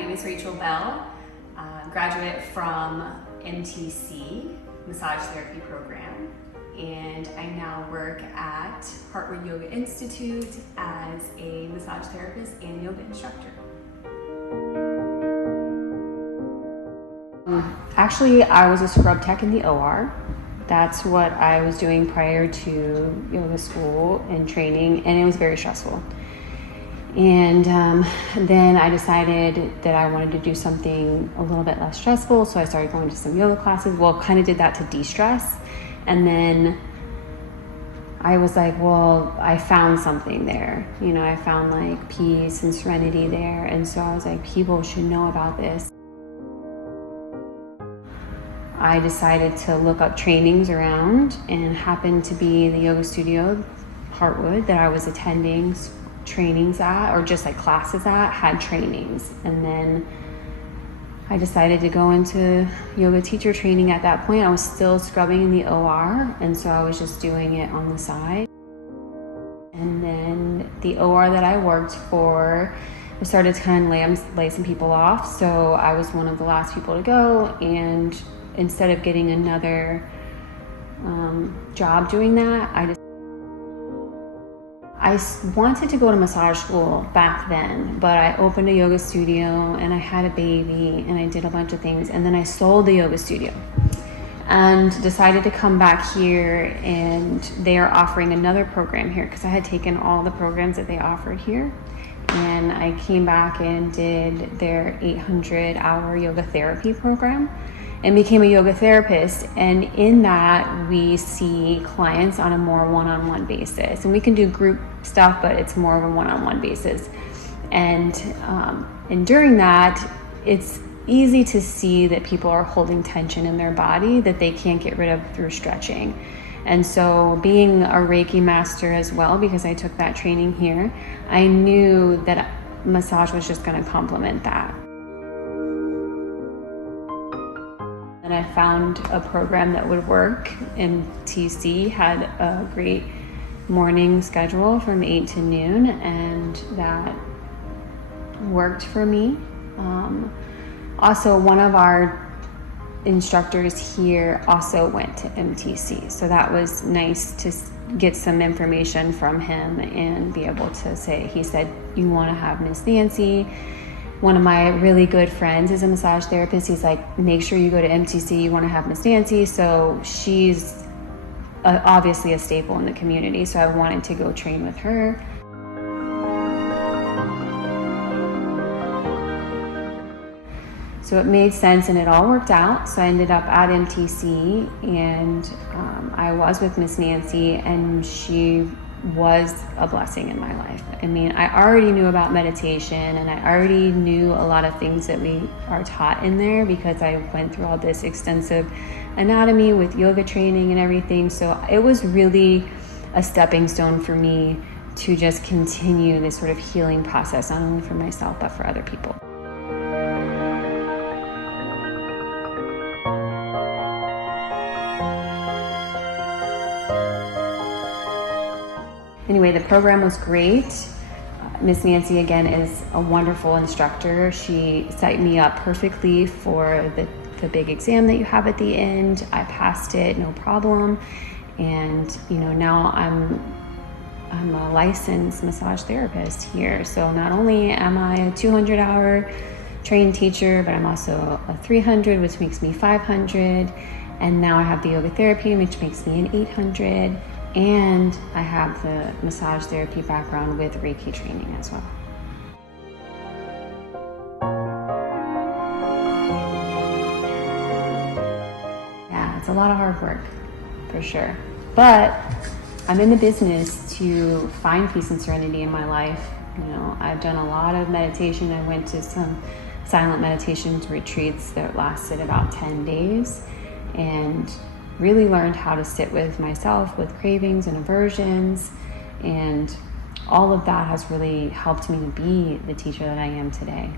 name is Rachel Bell, graduate from MTC, Massage Therapy Program, and I now work at Heartwood Yoga Institute as a massage therapist and yoga instructor. Actually, I was a scrub tech in the OR. That's what I was doing prior to yoga school and training, and it was very stressful. And then I decided that I wanted to do something a little bit less stressful, so I started going to some yoga classes. Well, kind of did that to de-stress. And then I was like, well, I found something there. You know, I found like peace and serenity there. And so I was like, people should know about this. I decided to look up trainings around and happened to be the yoga studio, Heartwood, that I was attending trainings at, or just like classes at, had trainings. And then I decided to go into yoga teacher training at that point. I was still scrubbing in the OR, and so I was just doing it on the side. And then the OR that I worked for, I started to kind of lay some people off, so I was one of the last people to go, and instead of getting another job doing that, I wanted to go to massage school back then, but I opened a yoga studio and I had a baby and I did a bunch of things, and then I sold the yoga studio and decided to come back here, and they are offering another program here because I had taken all the programs that they offered here, and I came back and did their 800-hour yoga therapy program and became a yoga therapist. And in that, we see clients on a more one-on-one basis. And we can do group stuff, but it's more of a one-on-one basis. And during that, it's easy to see that people are holding tension in their body that they can't get rid of through stretching. And so being a Reiki master as well, because I took that training here, I knew that massage was just gonna complement that. And I found a program that would work. MTC had a great morning schedule from 8 to noon, and that worked for me. Also, one of our instructors here also went to MTC, so that was nice to get some information from him and be able to say, he said, you want to have Miss Nancy. One of my really good friends is a massage therapist. He's like, make sure you go to MTC, you want to have Miss Nancy. So she's obviously a staple in the community, so I wanted to go train with her. So it made sense and it all worked out. So I ended up at MTC, and I was with Miss Nancy, and she was a blessing in my life. I mean, I already knew about meditation, and I already knew a lot of things that we are taught in there because I went through all this extensive anatomy with yoga training and everything. So it was really a stepping stone for me to just continue this sort of healing process, not only for myself, but for other people. Anyway, the program was great. Miss Nancy, again, is a wonderful instructor. She set me up perfectly for the big exam that you have at the end. I passed it, no problem. And now I'm a licensed massage therapist here. So not only am I a 200-hour trained teacher, but I'm also a 300, which makes me 500. And now I have the yoga therapy, which makes me an 800. And I have the massage therapy background with Reiki training as well. Yeah, it's a lot of hard work, for sure. But I'm in the business to find peace and serenity in my life. I've done a lot of meditation. I went to some silent meditation retreats that lasted about 10 days. And really learned how to sit with myself, with cravings and aversions, and all of that has really helped me to be the teacher that I am today.